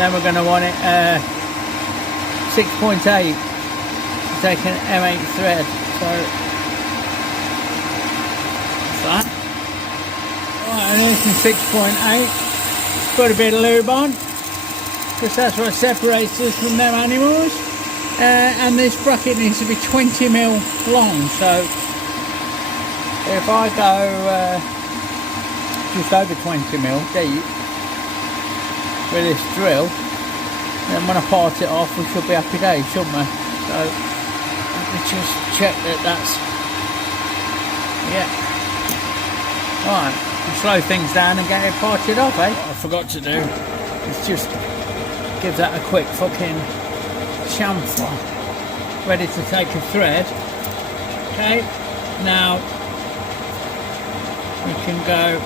then we're going to want it 6.8 to take an M8 thread. So that's that. Right, and here's some 6.8. Put a bit of lube on, because that's what separates us from them animals. And this bracket needs to be 20mm long, so if I go just over 20mm deep with this drill, then when I part it off we should be happy days, shouldn't we? So let me just check that that's, yeah. Alright, slow things down and get it parted off, eh? What I forgot to do is just give that a quick fucking chamfer, ready to take a thread. Okay, now we can go